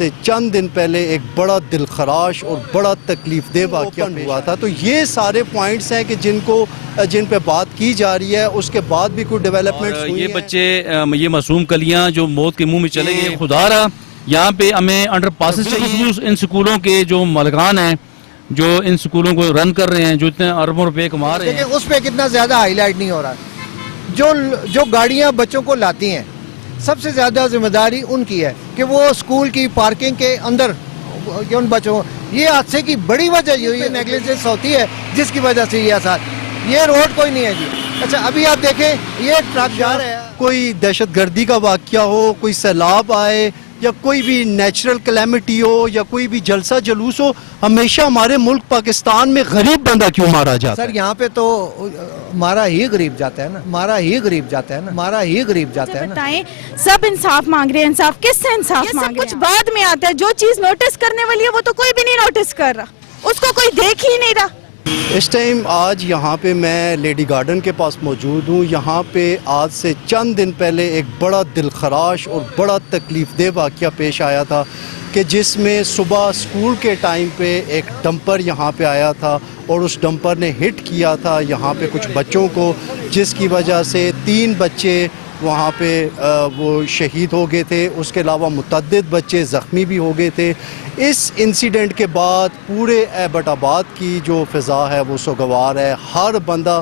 سے چند دن پہلے ایک بڑا دلخراش اور بڑا تکلیف دہ واقعہ ہوا تھا، تو یہ سارے پوائنٹس ہیں کہ جن پہ بات کی جا رہی ہے، اس کے بعد بھی کوئی ڈیولپمنٹس ہوئی ہیں۔ یہ بچے، یہ معصوم کلیاں جو موت کے منہ میں چلے گئے، خدا را یہاں پہ ہمیں انڈر پاسز چاہیے۔ ان سکولوں کے جو مالکان ہیں، جو ان سکولوں کو رن کر رہے ہیں، جو اتنے اربوں روپے کما رہے ہیں، اس پہ کتنا زیادہ ہائی لائٹ نہیں ہو رہا۔ جو گاڑیاں بچوں کو لاتی ہیں، سب سے زیادہ ذمہ داری ان کی ہے کہ وہ اسکول کی پارکنگ کے اندر ان بچوں، یہ حادثے کی بڑی وجہ یہ نیگلیجنس ہوتی ہے جس کی وجہ سے یہ اثر۔ یہ روڈ کوئی نہیں ہے جی۔ اچھا ابھی آپ دیکھیں یہ ٹرک جا رہا ہے، کوئی دہشت گردی کا واقعہ ہو، کوئی سیلاب آئے یا کوئی بھی نیچرل کلیمٹی ہو یا کوئی بھی جلسہ جلوس ہو، ہمیشہ ہمارے ملک پاکستان میں غریب بندہ کیوں مارا جاتا ہے؟ سر یہاں پہ تو ہمارا ہی غریب جاتا ہے نا، ہمارا ہی غریب جاتا ہے نا، ہمارا ہی غریب جاتا ہے نا۔ بتائیں، سب انصاف مانگ رہے ہیں، انصاف کس سے انصاف مانگ رہے ہیں؟ کچھ بعد میں آتا ہے، جو چیز نوٹس کرنے والی ہے وہ تو کوئی بھی نہیں نوٹس کر رہا، اس کو کوئی دیکھ ہی نہیں رہا۔ اس ٹائم آج یہاں پہ میں لیڈی گارڈن کے پاس موجود ہوں۔ یہاں پہ آج سے چند دن پہلے ایک بڑا دلخراش اور بڑا تکلیف دہ واقعہ پیش آیا تھا کہ جس میں صبح اسکول کے ٹائم پہ ایک ڈمپر یہاں پہ آیا تھا اور اس ڈمپر نے ہٹ کیا تھا یہاں پہ کچھ بچوں کو، جس کی وجہ سے 3 بچے وہاں پہ وہ شہید ہو گئے تھے، اس کے علاوہ متعدد بچے زخمی بھی ہو گئے تھے۔ اس انسیڈنٹ کے بعد پورے ایبٹ آباد کی جو فضا ہے وہ سوگوار ہے۔ ہر بندہ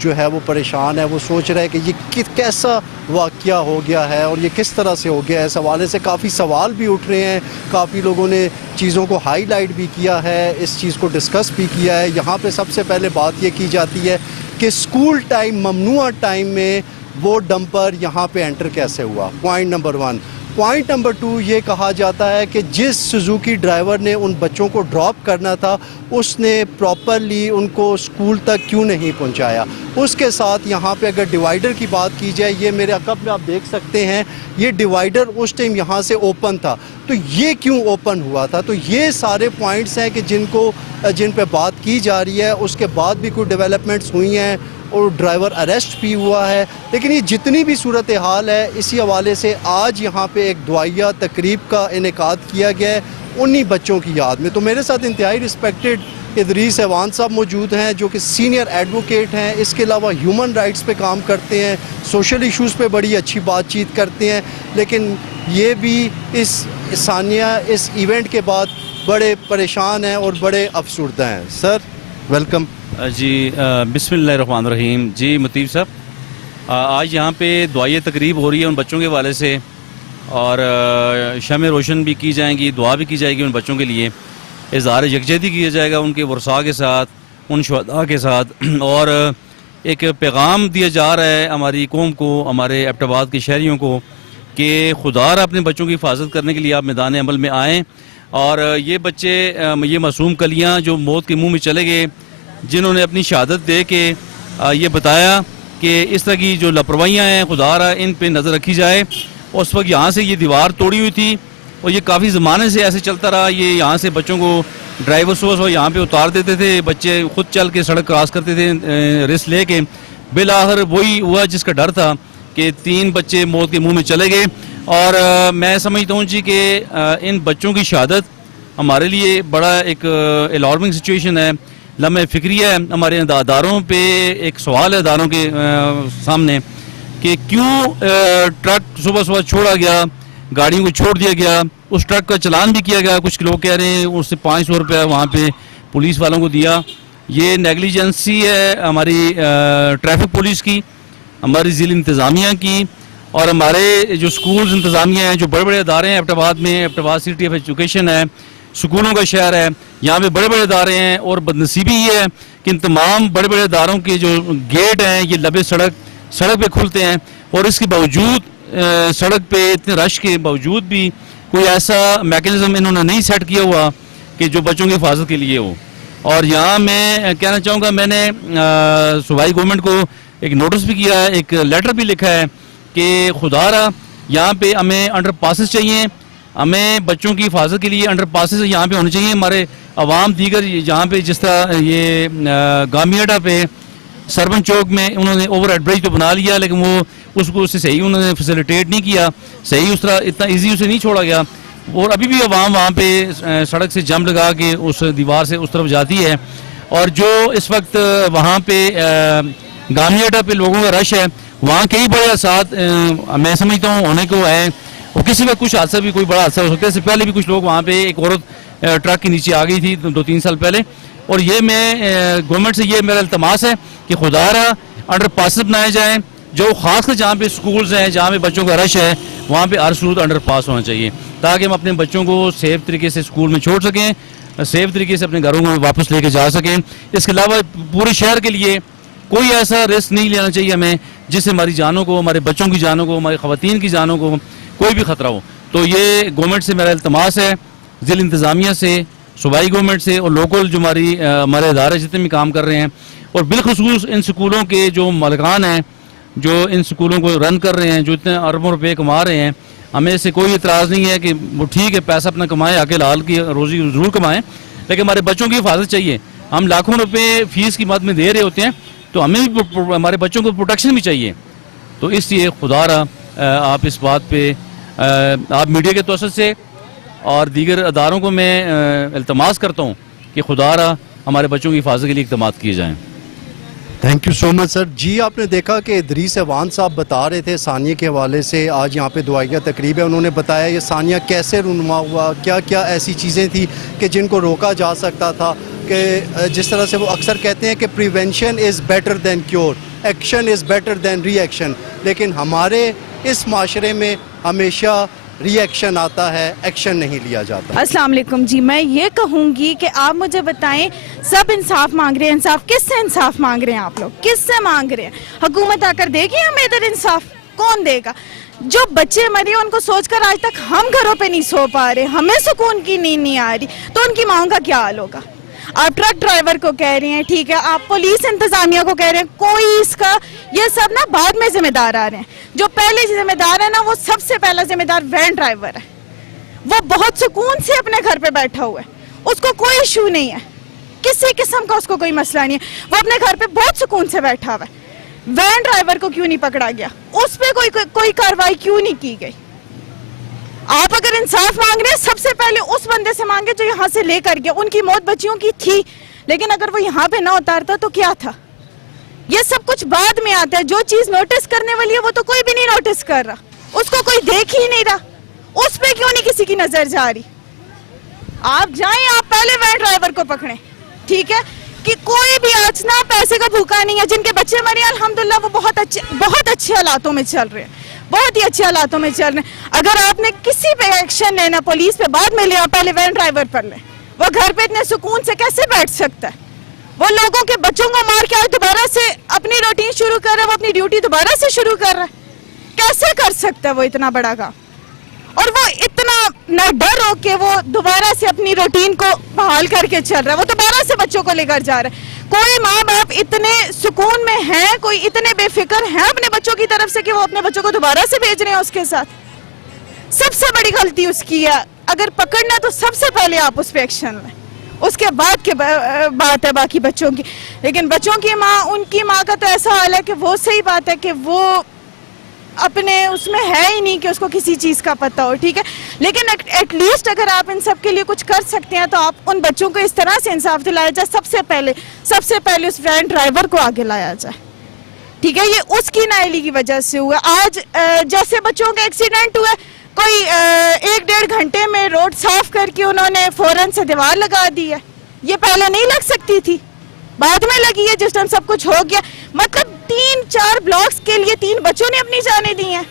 جو ہے وہ پریشان ہے، وہ سوچ رہا ہے کہ یہ کیسا واقعہ ہو گیا ہے اور یہ کس طرح سے ہو گیا ہے۔ اس حوالے سے کافی سوال بھی اٹھ رہے ہیں، کافی لوگوں نے چیزوں کو ہائی لائٹ بھی کیا ہے، اس چیز کو ڈسکس بھی کیا ہے۔ یہاں پہ سب سے پہلے بات یہ کی جاتی ہے کہ اسکول ٹائم، ممنوع ٹائم میں وہ ڈمپر یہاں پہ انٹر کیسے ہوا، پوائنٹ نمبر 1۔ پوائنٹ نمبر 2 یہ کہا جاتا ہے کہ جس سوزوکی ڈرائیور نے ان بچوں کو ڈراپ کرنا تھا، اس نے پراپرلی ان کو اسکول تک کیوں نہیں پہنچایا۔ اس کے ساتھ یہاں پہ اگر ڈیوائیڈر کی بات کی جائے، یہ میرے عقب میں آپ دیکھ سکتے ہیں، یہ ڈیوائیڈر اس ٹائم یہاں سے اوپن تھا، تو یہ کیوں اوپن ہوا تھا؟ تو یہ سارے پوائنٹس ہیں کہ جن پہ بات کی جا رہی ہے۔ اس کے بعد بھی کوئی ڈیولپمنٹس ہوئی ہیں اور ڈرائیور اریسٹ بھی ہوا ہے، لیکن یہ جتنی بھی صورتحال ہے، اسی حوالے سے آج یہاں پہ ایک دعائیہ تقریب کا انعقاد کیا گیا ہے انہی بچوں کی یاد میں۔ تو میرے ساتھ انتہائی رسپیکٹڈ ادریس ایوان صاحب موجود ہیں جو کہ سینئر ایڈوکیٹ ہیں، اس کے علاوہ ہیومن رائٹس پہ کام کرتے ہیں، سوشل ایشوز پہ بڑی اچھی بات چیت کرتے ہیں، لیکن یہ بھی اس ثانیہ اس ایونٹ کے بعد بڑے پریشان ہیں اور بڑے افسردہ ہیں۔ Sir welcome. جی بسم اللہ الرحمن الرحیم۔ جی مطیب صاحب، آج یہاں پہ دعائیہ تقریب ہو رہی ہے ان بچوں کے حوالے سے، اور شمع روشن بھی کی جائیں گی، دعا بھی کی جائے گی ان بچوں کے لیے، اظہار یکجہتی کیا جائے گا ان کے ورثاء کے ساتھ، ان شہداء کے ساتھ، اور ایک پیغام دیا جا رہا ہے ہماری قوم کو، ہمارے ایبٹ آباد کے شہریوں کو، کہ خدا را اپنے بچوں کی حفاظت کرنے کے لیے آپ میدان عمل میں آئیں۔ اور یہ بچے، یہ معصوم کلیاں جو موت کے منہ میں چلے گئے، جنہوں نے اپنی شہادت دے کے یہ بتایا کہ اس طرح کی جو لاپرواہیاں ہیں، خدا را ان پہ نظر رکھی جائے۔ اس وقت یہاں سے یہ دیوار توڑی ہوئی تھی اور یہ کافی زمانے سے ایسے چلتا رہا۔ یہ یہاں سے بچوں کو ڈرائیور صبح یہاں پہ اتار دیتے تھے، بچے خود چل کے سڑک کراس کرتے تھے رسک لے کے۔ بالآخر وہی ہوا جس کا ڈر تھا کہ 3 بچے موت کے منہ میں چلے گئے۔ اور میں سمجھتا ہوں جی کہ ان بچوں کی شہادت ہمارے لیے بڑا ایک الارمنگ سچویشن ہے، لمحہ فکری ہے۔ ہمارے اداروں پہ ایک سوال ہے اداروں کے سامنے کہ کیوں ٹرک صبح چھوڑا گیا، گاڑیوں کو چھوڑ دیا گیا، اس ٹرک کا چلان بھی کیا گیا، کچھ لوگ کہہ رہے ہیں اس سے 500 روپیہ وہاں پہ پولیس والوں کو دیا۔ یہ نیگلیجنسی ہے ہماری ٹریفک پولیس کی، ہماری ضلع انتظامیہ کی، اور ہمارے جو سکولز انتظامیہ ہیں، جو بڑے بڑے ادارے ہیں ایبٹ آباد میں، ایبٹ آباد سٹی آف ایجوکیشن ہے، سکولوں کا شہر ہے، یہاں پہ بڑے بڑے ادارے ہیں، اور بدنصیبی یہ ہے کہ ان تمام بڑے بڑے اداروں کے جو گیٹ ہیں یہ لبے سڑک پہ کھلتے ہیں، اور اس کے باوجود سڑک پہ اتنے رش کے باوجود بھی کوئی ایسا میکینزم انہوں نے نہیں سیٹ کیا ہوا کہ جو بچوں کی حفاظت کے لیے ہو۔ اور یہاں میں کہنا چاہوں گا، میں نے صوبائی گورنمنٹ کو ایک نوٹس بھی کیا ہے، ایک لیٹر بھی لکھا ہے کہ خدا را یہاں پہ ہمیں انڈر پاسز چاہیے، ہمیں بچوں کی حفاظت کے لیے انڈر پاسز یہاں پہ ہونے چاہیے۔ ہمارے عوام دیگر یہاں پہ جس طرح یہ گامیاڈا پہ سربن چوک میں انہوں نے اوور ہیڈ برج تو بنا لیا، لیکن وہ اس کو اس سے صحیح انہوں نے فیسیلیٹیٹ نہیں کیا، صحیح اس طرح اتنا ایزی اسے نہیں چھوڑا گیا۔ اور ابھی بھی عوام وہاں پہ سڑک سے جم لگا کے اس دیوار سے اس طرف جاتی ہے. اور جو اس وقت وہاں پہ گامی اڈا پہ لوگوں کا رش ہے, وہاں کئی بڑے حادثات میں سمجھتا ہوں ہونے کو ہے. اور کسی وقت کچھ حادثہ بھی, کوئی بڑا حادثہ ہو سکتا ہے. اس سے پہلے بھی کچھ لوگ وہاں پہ, ایک عورت ٹرک کے نیچے آ گئی تھی 2-3 سال پہلے. اور یہ میں گورنمنٹ سے یہ میرا التماس ہے کہ خدا را انڈر پاس بنائے جائیں, جو خاص کر جہاں پہ سکولز ہیں, جہاں پہ بچوں کا رش ہے, وہاں پہ ہر صورت انڈر پاس ہونا چاہیے, تاکہ ہم اپنے بچوں کو سیف طریقے سے اسکول میں چھوڑ سکیں, سیف طریقے سے اپنے گھروں میں واپس لے کے جا سکیں. اس کے علاوہ پورے شہر کے لیے کوئی ایسا رسک نہیں لینا چاہیے ہمیں جس سے ہماری جانوں کو, ہمارے بچوں کی جانوں کو, ہماری خواتین کی جانوں کو کوئی بھی خطرہ ہو. تو یہ گورنمنٹ سے میرا التماس ہے, ضلع انتظامیہ سے, صوبائی گورنمنٹ سے, اور لوکل جو ہمارے ادارے جتنے بھی کام کر رہے ہیں, اور بالخصوص ان سکولوں کے جو مالکان ہیں, جو ان سکولوں کو رن کر رہے ہیں, جو اتنے اربوں روپے کما رہے ہیں. ہمیں اس سے کوئی اعتراض نہیں ہے کہ وہ ٹھیک ہے پیسہ اپنا کمائیں, آگے لال کی روزی ضرور کمائیں, لیکن ہمارے بچوں کی حفاظت چاہیے. ہم لاکھوں روپے فیس کی مد میں دے رہے ہوتے ہیں, تو ہمیں بھی ہمارے بچوں کو پروٹیکشن بھی چاہیے. تو اس لیے خدا را آپ اس بات پہ آپ میڈیا کے توسط سے اور دیگر اداروں کو میں التماس کرتا ہوں کہ خدا را ہمارے بچوں کی حفاظت کے لیے اقدامات کیے جائیں. تھینک یو سو مچ سر. جی آپ نے دیکھا کہ ادریس ایوان صاحب بتا رہے تھے ثانیہ کے حوالے سے, آج یہاں پہ دعائیہ تقریب ہے. انہوں نے بتایا یہ ثانیہ کیسے رونما ہوا, کیا کیا ایسی چیزیں تھیں کہ جن کو روکا جا سکتا تھا, کہ جس طرح سے وہ اکثر کہتے ہیں کہ prevention is better than cure, action is better than reaction. لیکن ہمارے اس معاشرے میں ہمیشہ ری ایکشن آتا ہے, ایکشن نہیں لیا جاتا. السلام علیکم. جی میں یہ کہوں گی کہ آپ مجھے بتائیں, سب انصاف مانگ رہے ہیں, انصاف کس سے انصاف مانگ رہے ہیں آپ لوگ, کس سے مانگ رہے ہیں؟ حکومت آ کر دے گی ہمیں ادھر انصاف؟ کون دے گا؟ جو بچے مرے ان کو سوچ کر آج تک ہم گھروں پہ نہیں سو پا رہے, ہمیں سکون کی نیند نہیں آ رہی, تو ان کی ماں کا کیا حال ہوگا؟ آپ ٹرک ڈرائیور کو کہہ رہے ہیں, ٹھیک ہے, آپ پولیس انتظامیہ کو کہہ رہے ہیں, کوئی اس کا, یہ سب نا بعد میں ذمہ دار آ رہے ہیں. جو پہلے ذمہ دار ہے نا, وہ سب سے پہلا ذمہ دار وین ڈرائیور ہے. وہ بہت سکون سے اپنے گھر پہ بیٹھا ہوا ہے, اس کو کوئی ایشو نہیں ہے, کسی قسم کا اس کو کوئی مسئلہ نہیں ہے, وہ اپنے گھر پہ بہت سکون سے بیٹھا ہوا ہے. وین ڈرائیور کو کیوں نہیں پکڑا گیا, اس پہ کوئی کارروائی کیوں نہیں کی گئی؟ آپ اگر انصاف مانگ رہے ہیں, سب سے پہلے اس بندے سے مانگے جو یہاں سے لے کر گیا. ان کی موت بچیوں کی تھی, لیکن اگر وہ یہاں پہ نہ اتارتا تو کیا تھا؟ یہ سب کچھ بعد میں آتا ہے. جو چیز نوٹس کرنے والی ہے وہ تو کوئی بھی نہیں نوٹس کر رہا, اس کو کوئی دیکھ ہی نہیں رہا, اس پہ کیوں نہیں کسی کی نظر جا رہی؟ آپ جائیں, آپ پہلے وین ڈرائیور کو پکڑیں, ٹھیک ہے, کہ کوئی بھی آج نہ پیسے کا بھوکا نہیں ہے. جن کے بچے مرے الحمدللہ وہ بہت اچھے حالاتوں میں چل رہے ہیں, بہت ہی اچھے حالاتوں میں چل رہے ہیں. اگر آپ نے کسی پہ ایکشن لینا, پولیس پہ بعد میں لیا, پہلے وین ڈرائیور پر لیں. وہ گھر پہ اتنے سکون سے کیسے بیٹھ سکتا ہے؟ وہ لوگوں کے بچوں کو مار کے آج دوبارہ سے اپنی روٹین شروع کر رہا ہے, وہ اپنی ڈیوٹی دوبارہ سے شروع کر رہا ہے. کیسے کر سکتا ہے وہ اتنا بڑا کام؟ اور وہ اتنا نہ ڈر ہو کہ وہ دوبارہ سے اپنی روٹین کو بحال کر کے چل رہا ہے, وہ دوبارہ سے بچوں کو لے کر جا رہا ہے. کوئی ماں باپ اتنے سکون میں ہیں, کوئی اتنے بے فکر ہیں اپنے بچوں کی طرف سے کہ وہ اپنے بچوں کو دوبارہ سے بھیج رہے ہیں اس کے ساتھ. سب سے بڑی غلطی اس کی ہے. اگر پکڑنا تو سب سے پہلے آپ اس پہ ایکشن لیں, اس کے بعد کے بات ہے باقی بچوں کی. لیکن بچوں کی ماں, ان کی ماں کا تو ایسا حال ہے کہ وہ صحیح بات ہے کہ وہ اپنے اس میں ہے ہی نہیں کہ اس کو کسی چیز کا پتہ ہو, ٹھیک ہے. لیکن ایٹ لیسٹ اگر آپ ان سب کے لیے کچھ کر سکتے ہیں تو آپ ان بچوں کو اس طرح سے انصاف دلایا جائے. سب سے پہلے اس وین ڈرائیور کو آگے لایا جائے, ٹھیک ہے. یہ اس کی نااہلی کی وجہ سے ہوا. آج جیسے بچوں کا ایکسیڈنٹ ہوا, کوئی 1-1.5 گھنٹے میں روڈ صاف کر کے انہوں نے فوراً سے دیوار لگا دی ہے. یہ پہلے نہیں لگ سکتی تھی, بعد میں لگی ہے جس ٹائم سب کچھ ہو گیا. مطلب 3-4 بلاکس کے لیے 3 بچوں نے اپنی جانیں دی ہیں.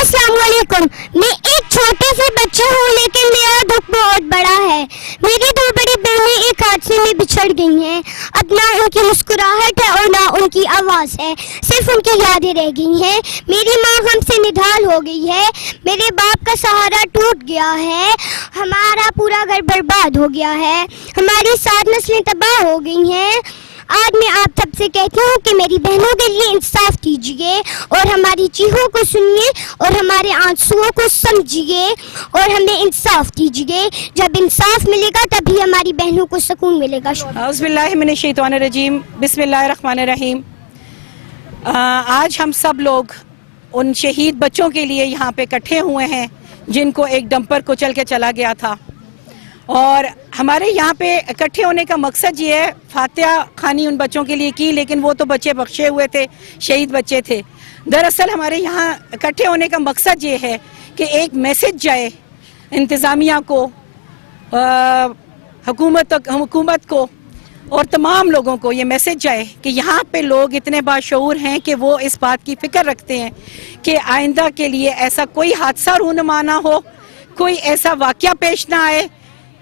السلام علیکم. میں ایک چھوٹے سے بچے ہوں, لیکن میرا دکھ بہت بڑا ہے. میری 2 بڑی بہنیں ایک حادثے میں بچھڑ گئی ہیں. اب نہ ان کی مسکراہٹ ہے اور نہ ان کی آواز ہے, صرف ان کی یادیں رہ گئی ہیں. میری ماں ہم سے نڈھال ہو گئی ہے, میرے باپ کا سہارا ٹوٹ گیا ہے, ہمارا پورا گھر برباد ہو گیا ہے, ہماری 7 نسلیں تباہ ہو گئی ہیں. آج میں آپ سب سے کہتی ہوں کہ میری بہنوں کے لیے انصاف کیجیے اور ہماری چیخوں کو سنیے اور ہمارے آنسوؤں کو سمجھیے اور ہمیں انصاف دیجیے. جب انصاف ملے گا تبھی ہماری بہنوں کو سکون ملے گا. اعوذ باللہ من الشیطان الرجیم, بسم اللہ الرحمن الرحیم. آج ہم سب لوگ ان شہید بچوں کے لیے یہاں پہ اکٹھے ہوئے ہیں جن کو ایک ڈمپر کچل کے چلا گیا تھا. اور ہمارے یہاں پہ اکٹھے ہونے کا مقصد یہ ہے, فاتحہ خوانی ان بچوں کے لیے کی, لیکن وہ تو بچے بخشے ہوئے تھے, شہید بچے تھے. دراصل ہمارے یہاں اکٹھے ہونے کا مقصد یہ ہے کہ ایک میسج جائے انتظامیہ کو, حکومت کو اور تمام لوگوں کو, یہ میسج جائے کہ یہاں پہ لوگ اتنے باشعور ہیں کہ وہ اس بات کی فکر رکھتے ہیں کہ آئندہ کے لیے ایسا کوئی حادثہ رونما نہ ہو, کوئی ایسا واقعہ پیش نہ آئے.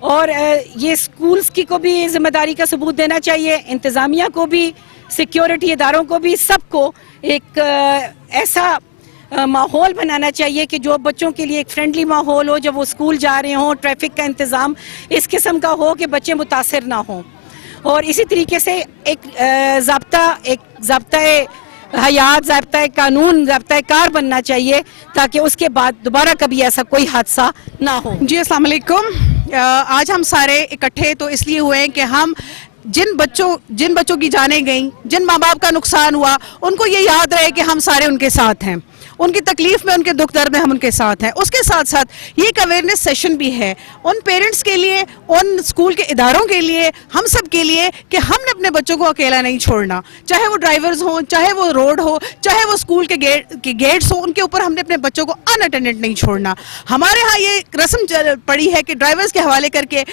اور یہ سکولز کی کو بھی ذمہ داری کا ثبوت دینا چاہیے, انتظامیہ کو بھی, سیکیورٹی اداروں کو بھی, سب کو ایک ایسا ماحول بنانا چاہیے کہ جو بچوں کے لیے ایک فرینڈلی ماحول ہو, جب وہ اسکول جا رہے ہوں, ٹریفک کا انتظام اس قسم کا ہو کہ بچے متاثر نہ ہوں. اور اسی طریقے سے ایک ضابطہ حیات, ضابطہ قانون, ضابطہ کار بننا چاہیے تاکہ اس کے بعد دوبارہ کبھی ایسا کوئی حادثہ نہ ہو. جی السلام علیکم. آج ہم سارے اکٹھے تو اس لیے ہوئے ہیں کہ ہم جن بچوں کی جانیں گئیں, جن ماں باپ کا نقصان ہوا, ان کو یہ یاد رہے کہ ہم سارے ان کے ساتھ ہیں, ان کی تکلیف میں, ان کے دکھ درد میں ہم ان کے ساتھ ہیں. اس کے ساتھ ساتھ یہ ایک اویئرنیس سیشن بھی ہے ان پیرنٹس کے لیے, ان اسکول کے اداروں کے لیے, ہم سب کے لیے, کہ ہم نے اپنے بچوں کو اکیلا نہیں چھوڑنا, چاہے وہ ڈرائیورز ہوں, چاہے وہ روڈ ہو, چاہے وہ اسکول کے گیٹس ہوں, ان کے اوپر ہم نے اپنے بچوں کو ان اٹینڈنٹ نہیں چھوڑنا. ہمارے ہاں یہ رسم پڑی ہے کہ ڈرائیورز کے حوالے کر کے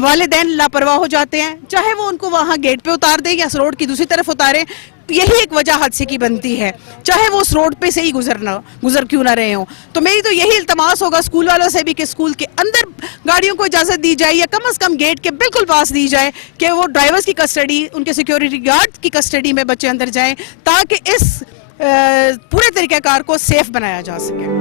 والدین لاپرواہ ہو جاتے ہیں, چاہے وہ ان کو وہاں گیٹ پہ اتار دیں یا روڈ کی دوسری طرف اتاریں, یہی ایک وجہ حادثے کی بنتی ہے, چاہے وہ اس روڈ پہ سے ہی گزر کیوں نہ رہے ہوں. تو میری تو یہی التماس ہوگا اسکول والوں سے بھی کہ اسکول کے اندر گاڑیوں کو اجازت دی جائے, یا کم از کم گیٹ کے بالکل پاس دی جائے کہ وہ ڈرائیورز کی کسٹڈی, ان کے سیکیورٹی گارڈ کی کسٹڈی میں بچے اندر جائیں, تاکہ اس پورے طریقہ کار کو سیف بنایا جا سکے.